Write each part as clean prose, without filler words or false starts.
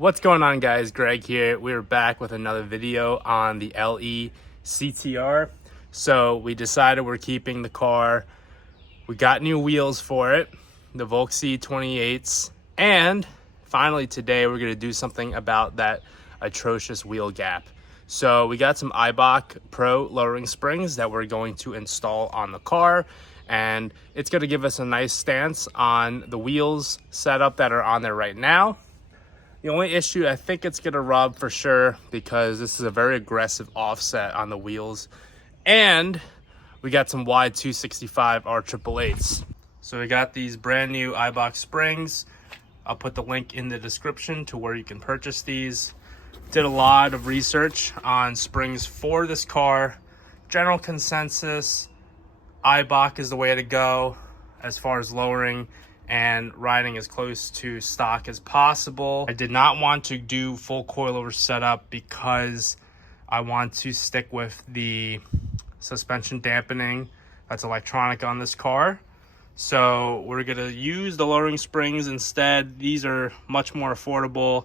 What's going on, guys? Greg here. We're back with another video on the LE CTR. So we decided we're keeping the car. We got new wheels for it, the Volkswagen 28s, and finally today we're going to do something about that atrocious wheel gap. So we got some Eibach Pro lowering springs that we're going to install on the car, and it's going to give us a nice stance on the wheels setup that are on there right now. The only issue, I think it's going to rub for sure because this is a very aggressive offset on the wheels. And we got some wide 265 R888s. So we got these brand new Eibach springs. I'll put the link in the description to where you can purchase these. Did a lot of research on springs for this car. General consensus, Eibach is the way to go as far as lowering and riding as close to stock as possible. I did not want to do full coilover setup because I want to stick with the suspension dampening that's electronic on this car. So we're gonna use the lowering springs instead. These are much more affordable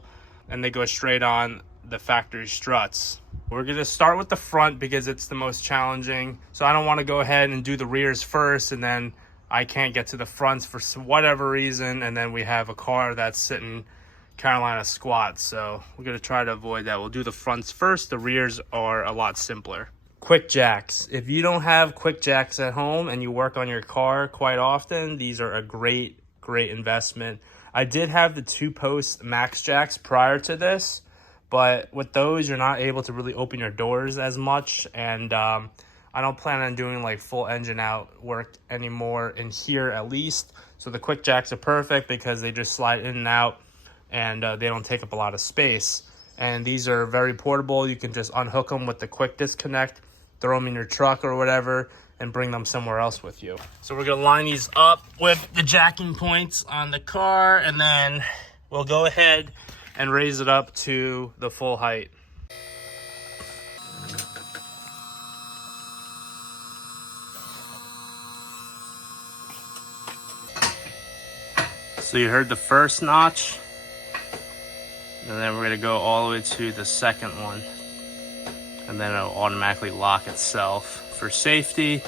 and they go straight on the factory struts. We're gonna start with the front because it's the most challenging. So I don't wanna go ahead and do the rears first and then I can't get to the fronts for whatever reason, and then we have a car that's sitting Carolina squat. So we're gonna try to avoid that. We'll do the fronts first. The rears are a lot simpler. Quick jacks. If you don't have quick jacks at home and you work on your car quite often, these are a great investment. I did have the 2-post max jacks prior to this, but with those you're not able to really open your doors as much, and I don't plan on doing like full engine out work anymore in here at least. So the quick jacks are perfect because they just slide in and out and they don't take up a lot of space. And these are very portable. You can just unhook them with the quick disconnect, throw them in your truck or whatever, and bring them somewhere else with you. So we're gonna line these up with the jacking points on the car, and then we'll go ahead and raise it up to the full height. So you heard the first notch, and then we're gonna go all the way to the second one, and then it'll automatically lock itself for safety.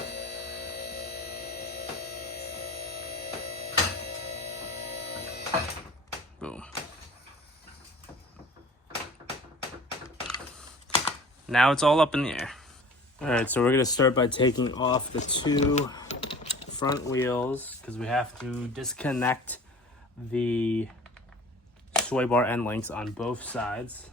Boom. Now it's all up in the air. All right, so we're gonna start by taking off the 2 front wheels because we have to disconnect the sway bar end links on both sides.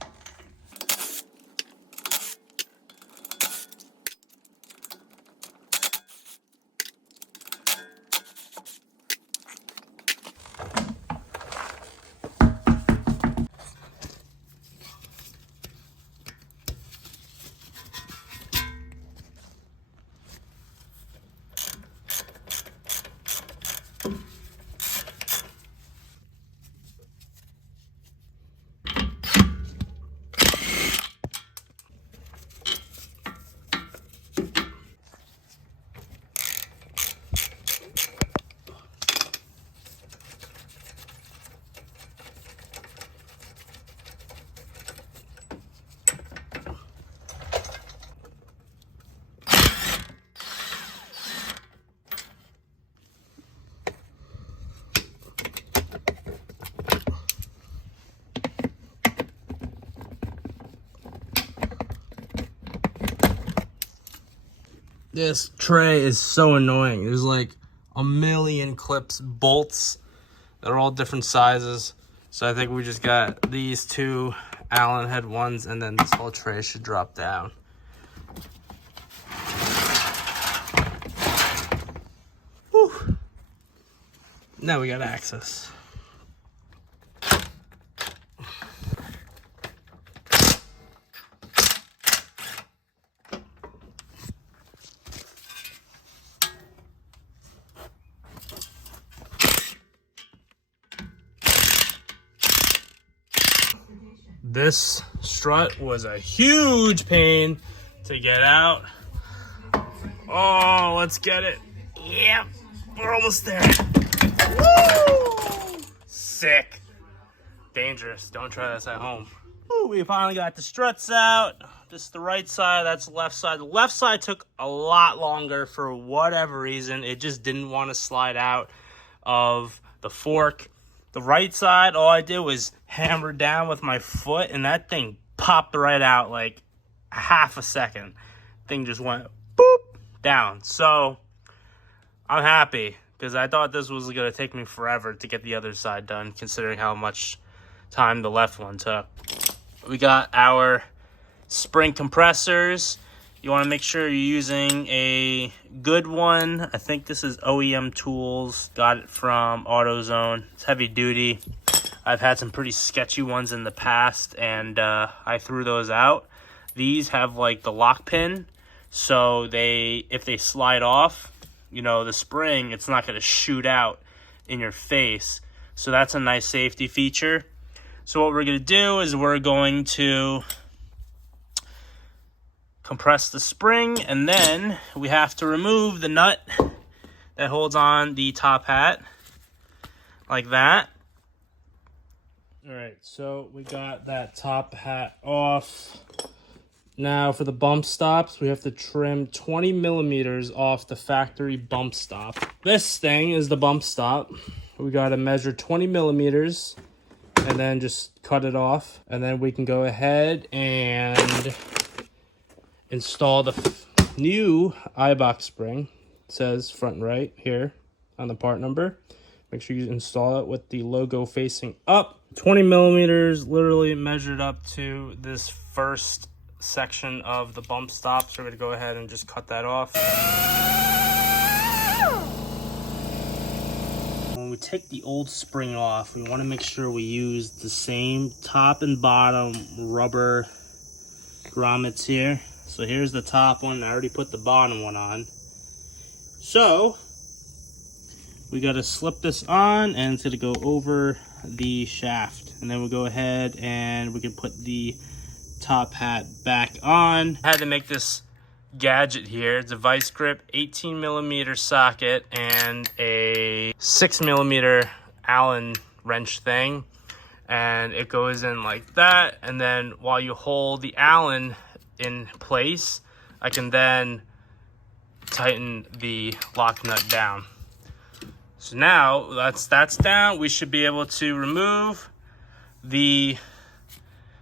This tray is so annoying. There's like a million clips, bolts. They're all different sizes. So I think we just got these 2 Allen head ones, and then this whole tray should drop down. Whew. Now we got access. This strut was a huge pain to get out. Oh, let's get it. Yep, we're almost there. Woo! Sick. Dangerous. Don't try this at home. Ooh, we finally got the struts out. This is the right side, that's the left side. The left side took a lot longer for whatever reason. It just didn't want to slide out of the fork. The right side, all I did was hammer down with my foot, and that thing popped right out like half a second. Thing just went boop down. So I'm happy because I thought this was going to take me forever to get the other side done, considering how much time the left one took. We got our spring compressors. You want to make sure you're using a good one. I think this is OEM Tools. Got it from AutoZone. It's heavy duty. I've had some pretty sketchy ones in the past, and I threw those out. These have like the lock pin, so if they slide off, you know, the spring, it's not going to shoot out in your face. So that's a nice safety feature. So what we're going to do is we're going to compress the spring, and then we have to remove the nut that holds on the top hat, like that. All right, so we got that top hat off. Now for the bump stops, we have to trim 20 millimeters off the factory bump stop. This thing is the bump stop. We got to measure 20 millimeters and then just cut it off. And then we can go ahead and install the new Eibach spring. It says front right here on the part number. Make sure you install it with the logo facing up. 20 millimeters literally measured up to this first section of the bump stop. So we're going to go ahead and just cut that off. When we take the old spring off, we want to make sure we use the same top and bottom rubber grommets here. So here's the top one. I already put the bottom one on. So we got to slip this on, and it's going to go over the shaft. And then we'll go ahead and we can put the top hat back on. I had to make this gadget here. It's a vice grip 18 millimeter socket and a 6 millimeter Allen wrench thing, and it goes in like that. And then while you hold the Allen in place, I can then tighten the lock nut down. So now that's down, we should be able to remove the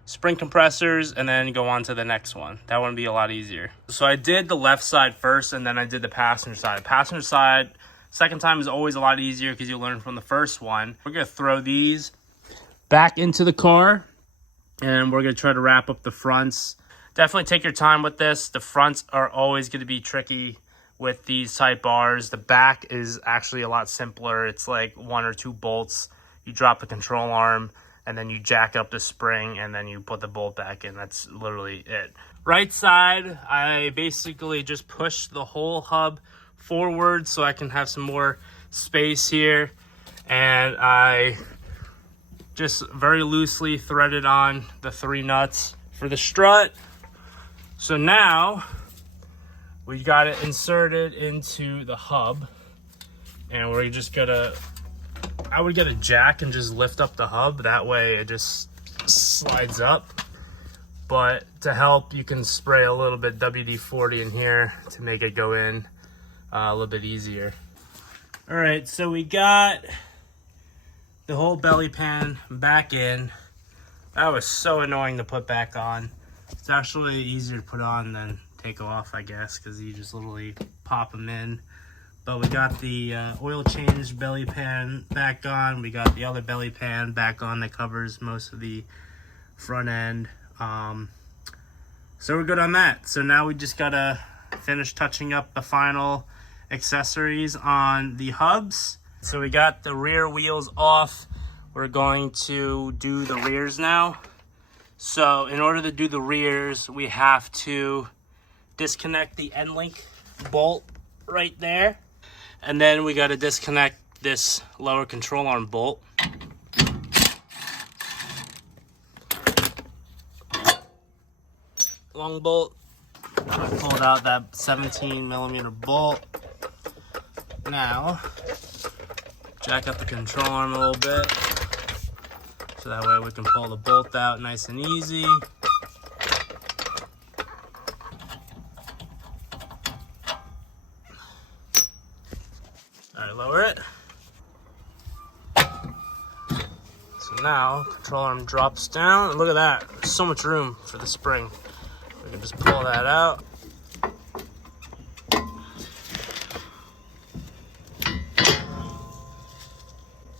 spring compressors and then go on to the next one. That one would be a lot easier. So I did the left side first, and then I did the passenger side. Passenger side, second time is always a lot easier because you learn from the first one. We're gonna throw these back into the car, and we're gonna try to wrap up the fronts. Definitely take your time with this. The fronts are always gonna be tricky with these Type Rs. The back is actually a lot simpler. It's like 1 or 2 bolts. You drop the control arm, and then you jack up the spring, and then you put the bolt back in. That's literally it. Right side, I basically just push the whole hub forward so I can have some more space here. And I just very loosely threaded on the 3 nuts for the strut. So now we got it inserted into the hub, and we're just gonna, I would get a jack and just lift up the hub. That way it just slides up. But to help, you can spray a little bit WD-40 in here to make it go in a little bit easier. All right, so we got the whole belly pan back in. That was so annoying to put back on. It's actually easier to put on than take off, I guess, because you just literally pop them in. But we got the oil change belly pan back on. We got the other belly pan back on that covers most of the front end. So we're good on that. So now we just gotta finish touching up the final accessories on the hubs. So we got the rear wheels off. We're going to do the rears now. So in order to do the rears, we have to disconnect the end link bolt right there. And then we got to disconnect this lower control arm bolt. Long bolt. I pulled out that 17 millimeter bolt. Now, jack up the control arm a little bit. So that way we can pull the bolt out nice and easy. All right, lower it. So now, control arm drops down, and look at that. There's so much room for the spring. We can just pull that out.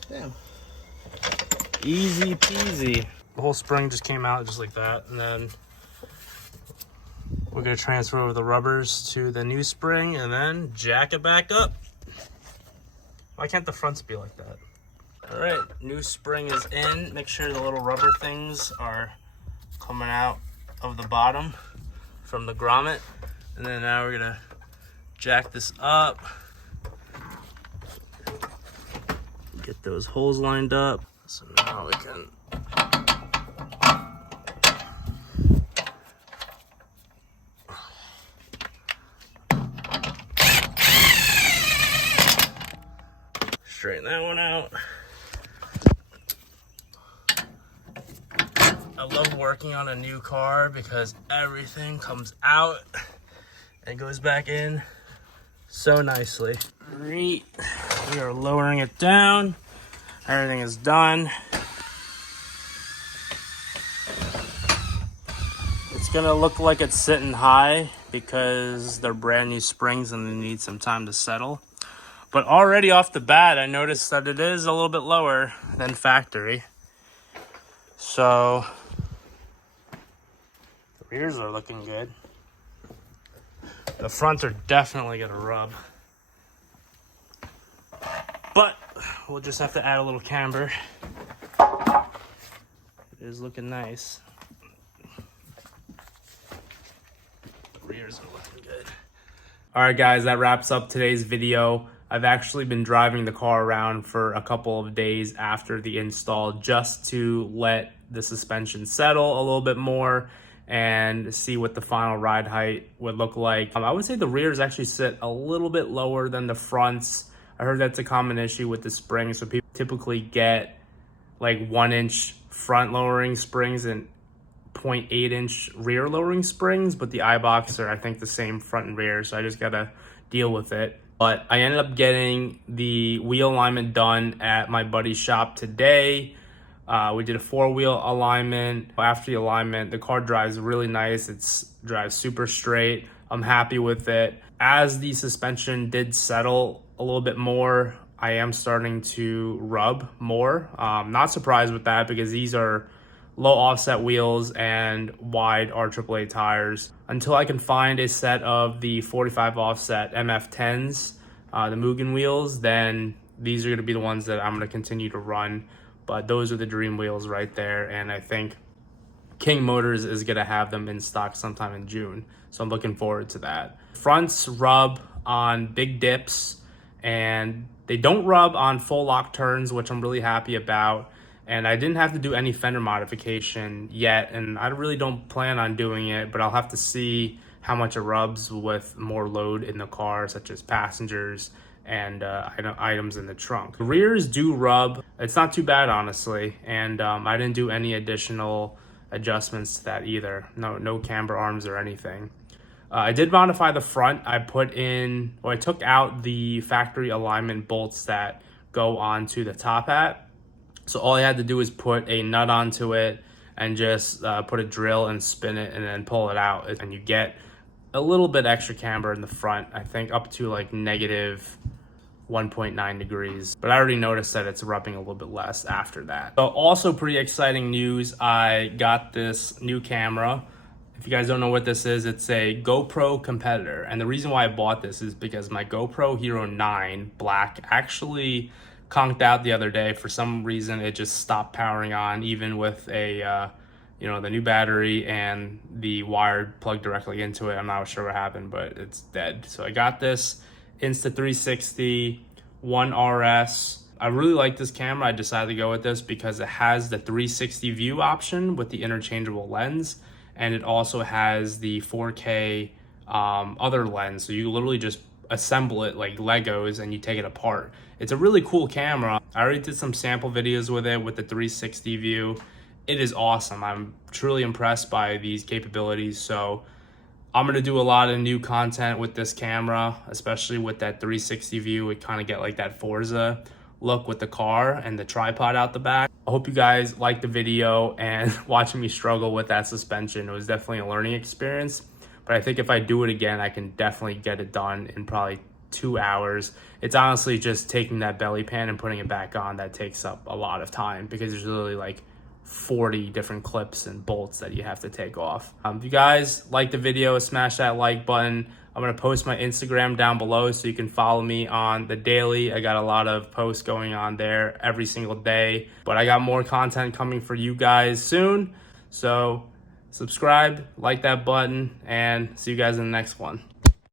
Damn. Easy peasy. The whole spring just came out just like that, and then we're gonna transfer over the rubbers to the new spring and then jack it back up. Why can't the fronts be like that? All right, new spring is in. Make sure the little rubber things are coming out of the bottom from the grommet. And then now we're gonna jack this up. Get those holes lined up. So now we can straighten that one out. I love working on a new car because everything comes out and goes back in so nicely. Great. We are lowering it down. Everything is done. It's gonna look like it's sitting high because they're brand new springs and they need some time to settle. But already off the bat, I noticed that it is a little bit lower than factory. So the rears are looking good. The fronts are definitely gonna rub. But we'll just have to add a little camber. It is looking nice. The rears are looking good. All right, guys, that wraps up today's video. I've actually been driving the car around for a couple of days after the install just to let the suspension settle a little bit more and see what the final ride height would look like. I would say the rears actually sit a little bit lower than the fronts. I heard that's a common issue with the springs. So people typically get like 1-inch front lowering springs and 0.8-inch rear lowering springs, but the Eibachs are, I think, the same front and rear. So I just gotta deal with it. But I ended up getting the wheel alignment done at my buddy's shop today. We did a 4-wheel alignment. After the alignment, the car drives really nice. It drives super straight. I'm happy with it. As the suspension did settle a little bit more, I am starting to rub more. Not surprised with that because these are low offset wheels and wide RAAA tires. Until I can find a set of the 45 offset MF10s, the Mugen wheels, then these are gonna be the ones that I'm gonna continue to run. But those are the dream wheels right there. And I think King Motors is gonna have them in stock sometime in June. So I'm looking forward to that. Fronts rub on big dips and they don't rub on full lock turns, which I'm really happy about. And I didn't have to do any fender modification yet, and I really don't plan on doing it, but I'll have to see how much it rubs with more load in the car, such as passengers and items in the trunk. The rears do rub. It's not too bad, honestly, and I didn't do any additional adjustments to that either. No camber arms or anything. I did modify the front. I took out the factory alignment bolts that go onto the top hat. So all I had to do is put a nut onto it and just put a drill and spin it and then pull it out. And you get a little bit extra camber in the front, I think up to like negative 1.9 degrees. But I already noticed that it's rubbing a little bit less after that. So also pretty exciting news, I got this new camera. If you guys don't know what this is, it's a GoPro competitor. And the reason why I bought this is because my GoPro Hero 9 Black actually conked out the other day. For some reason, it just stopped powering on, even with a, the new battery and the wired plugged directly into it. I'm not sure what happened, but it's dead. So I got this Insta360 One RS. I really like this camera. I decided to go with this because it has the 360 view option with the interchangeable lens, and it also has the 4K other lens. So you literally just assemble it like Legos and you take it apart. It's a really cool camera. I already did some sample videos with it with the 360 view. It is awesome. I'm truly impressed by these capabilities. So I'm gonna do a lot of new content with this camera, especially with that 360 view. It kind of get like that Forza look with the car and the tripod out the back. I hope you guys liked the video and watching me struggle with that suspension. It was definitely a learning experience, but I think if I do it again, I can definitely get it done in probably 2 hours. It's honestly just taking that belly pan and putting it back on that takes up a lot of time, because there's literally like 40 different clips and bolts that you have to take off. If you guys like the video, smash that like button. I'm gonna post my Instagram down below so you can follow me on the daily. I got a lot of posts going on there every single day, but I got more content coming for you guys soon. So subscribe, like that button, and see you guys in the next one.